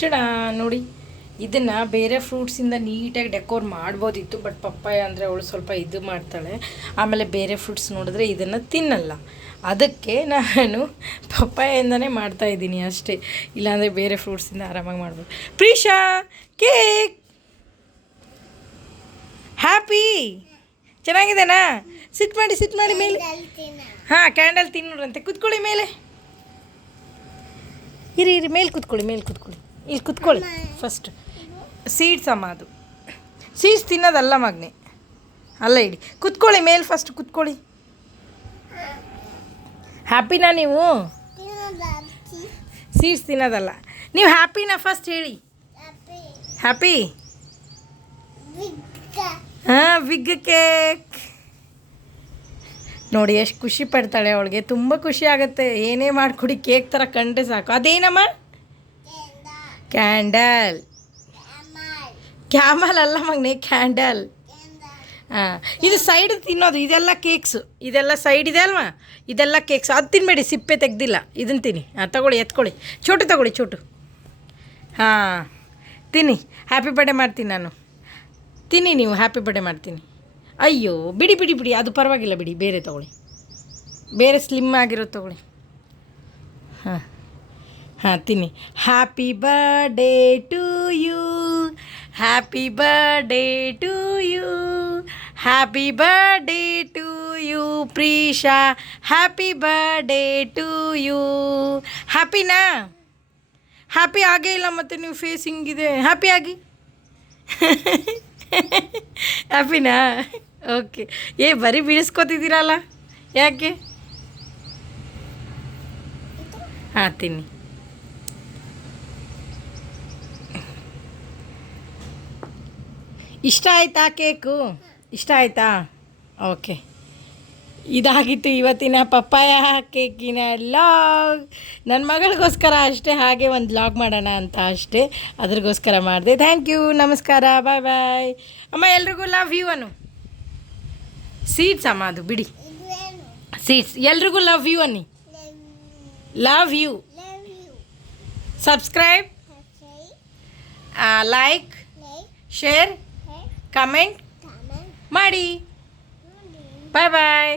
ಚಡ ನೋಡಿ, ಇದನ್ನು ಬೇರೆ ಫ್ರೂಟ್ಸಿಂದ ನೀಟಾಗಿ ಡೆಕೋರ್ ಮಾಡ್ಬೋದಿತ್ತು. ಬಟ್ ಪಪ್ಪಾಯ ಅಂದರೆ ಅವಳು ಸ್ವಲ್ಪ ಇದು ಮಾಡ್ತಾಳೆ. ಆಮೇಲೆ ಬೇರೆ ಫ್ರೂಟ್ಸ್ ನೋಡಿದ್ರೆ ಇದನ್ನು ತಿನ್ನಲ್ಲ. ಅದಕ್ಕೆ ನಾನು ಪಪ್ಪಾಯಿಂದನೇ ಮಾಡ್ತಾಯಿದ್ದೀನಿ ಅಷ್ಟೇ. ಇಲ್ಲಾಂದರೆ ಬೇರೆ ಫ್ರೂಟ್ಸಿಂದ ಆರಾಮಾಗಿ ಮಾಡ್ಬೋದು. ಪ್ರೀಶಾ, ಕೇಕ್ ಹ್ಯಾಪಿ ಚೆನ್ನಾಗಿದೆನಾ? ಸಿಟ್ ಮಾಡಿ ಮೇಲೆ. ಹಾಂ, ಕ್ಯಾಂಡಲ್ ತಿನ್ನೋರಂತೆ. ಕೂತ್ಕೊಳ್ಳಿ ಮೇಲೆ. ಇರಿ ಮೇಲೆ ಕೂತ್ಕೊಳ್ಳಿ. ಇಲ್ಲಿ ಕೂತ್ಕೊಳ್ಳಿ ಫಸ್ಟ್. ಸೀಡ್ಸ್ ಅಮ್ಮ, ಅದು ಸೀಡ್ಸ್ ತಿನ್ನೋದಲ್ಲ ಮಗನೆ. ಅಲ್ಲ ಇಡಿ, ಕೂತ್ಕೊಳ್ಳಿ ಮೇಲೆ ಫಸ್ಟ್ ಕೂತ್ಕೊಳ್ಳಿ. ಹ್ಯಾಪಿನಾ ನೀವು? ಸೀಡ್ಸ್ ತಿನ್ನೋದಲ್ಲ. ನೀವು ಹ್ಯಾಪಿನಾ ಫಸ್ಟ್ ಹೇಳಿ. ಹ್ಯಾಪಿ? ಹಾಂ, ಬಿಗ್ ಕೇಕ್ ನೋಡಿ ಎಷ್ಟು ಖುಷಿ ಪಡ್ತಾಳೆ. ಅವಳಿಗೆ ತುಂಬ ಖುಷಿ ಆಗುತ್ತೆ. ಏನೇ ಮಾಡಿಕೊಡಿ ಕೇಕ್ ಥರ ಕಂಡ್ರೆ ಸಾಕು. ಅದೇನಮ್ಮ? ಕ್ಯಾಂಡಲ್. ಕ್ಯಾಮಲ್ ಅಲ್ಲ ಮಗನೆ, ಕ್ಯಾಂಡಲ್. ಹಾಂ, ಇದು ಸೈಡ್ ತಿನ್ನೋದು. ಇದೆಲ್ಲ ಕೇಕ್ಸು. ಇದೆಲ್ಲ ಸೈಡ್ ಇದೆ ಅಲ್ವಾ? ಇದೆಲ್ಲ ಕೇಕ್ಸ್. ಅದು ತಿನ್ನಬೇಡಿ, ಸಿಪ್ಪೆ ತೆಗ್ದಿಲ್ಲ. ಇದನ್ನು ತಿನ್ನಿ. ಹಾಂ, ತಗೊಳ್ಳಿ, ಎತ್ಕೊಳ್ಳಿ. ತಗೊಳ್ಳಿ ಚೋಟು. ಹಾಂ, ತಿನ್ನಿ. ಹ್ಯಾಪಿ ಬರ್ಡೇ ಮಾಡ್ತೀನಿ ನಾನು. ತಿನ್ನಿ ನೀವು. ಹ್ಯಾಪಿ ಬರ್ಡೇ ಮಾಡ್ತೀನಿ. ಅಯ್ಯೋ, ಬಿಡಿ, ಅದು ಪರವಾಗಿಲ್ಲ ಬಿಡಿ. ಬೇರೆ ತೊಗೊಳ್ಳಿ, ಬೇರೆ ಸ್ಲಿಮ್ ಆಗಿರೋದು ತೊಗೊಳ್ಳಿ. ಹಾಂ, ತಿನ್ನಿ. Happy birthday to you, happy birthday to you, happy birthday to you Preesha, happy birthday to you. ಹ್ಯಾಪಿನಾ? ಹ್ಯಾಪಿ ಆಗೇ ಇಲ್ಲ ಮತ್ತು ನೀವು ಫೇಸ್ ಹಿಂಗಿದೆ. ಹ್ಯಾಪಿ ಆಗಿ. ಹ್ಯಾಪಿನಾ? ಓಕೆ. ಬರೀ ಬೀಳಿಸ್ಕೊತಿದ್ದೀರಲ್ಲ, ಯಾಕೆ? ಹಾಂ, ತಿನ್ನಿ. ಇಷ್ಟ ಆಯ್ತಾ ಕೇಕು? ಇಷ್ಟ ಆಯ್ತಾ? ಓಕೆ. ಇದಾಗಿತ್ತು ಇವತ್ತಿನ ಪಪ್ಪಾಯ ಕೇಕಿನ ಲಾಗ್. ನನ್ನ ಮಗಳಿಗೋಸ್ಕರ ಅಷ್ಟೇ, ಹಾಗೆ ಒಂದು ಲಾಗ್ ಮಾಡೋಣ ಅಂತ ಅಷ್ಟೇ, ಅದ್ರಿಗೋಸ್ಕರ ಮಾಡಿದೆ. ಥ್ಯಾಂಕ್ ಯು, ನಮಸ್ಕಾರ, ಬಾಯ್. ಅಮ್ಮ ಎಲ್ರಿಗೂ ಲವ್ ಯು ಅನ್ನು. ಸೀಡ್ಸ್ ಅಮ್ಮ, ಅದು ಬಿಡಿ. ಸೀಡ್ಸ್. ಎಲ್ರಿಗೂ ಲವ್ ಯು ಅನ್ನಿ. Love you. Subscribe, like, share, comment ಮಾಡಿ. ಬಾಯ್.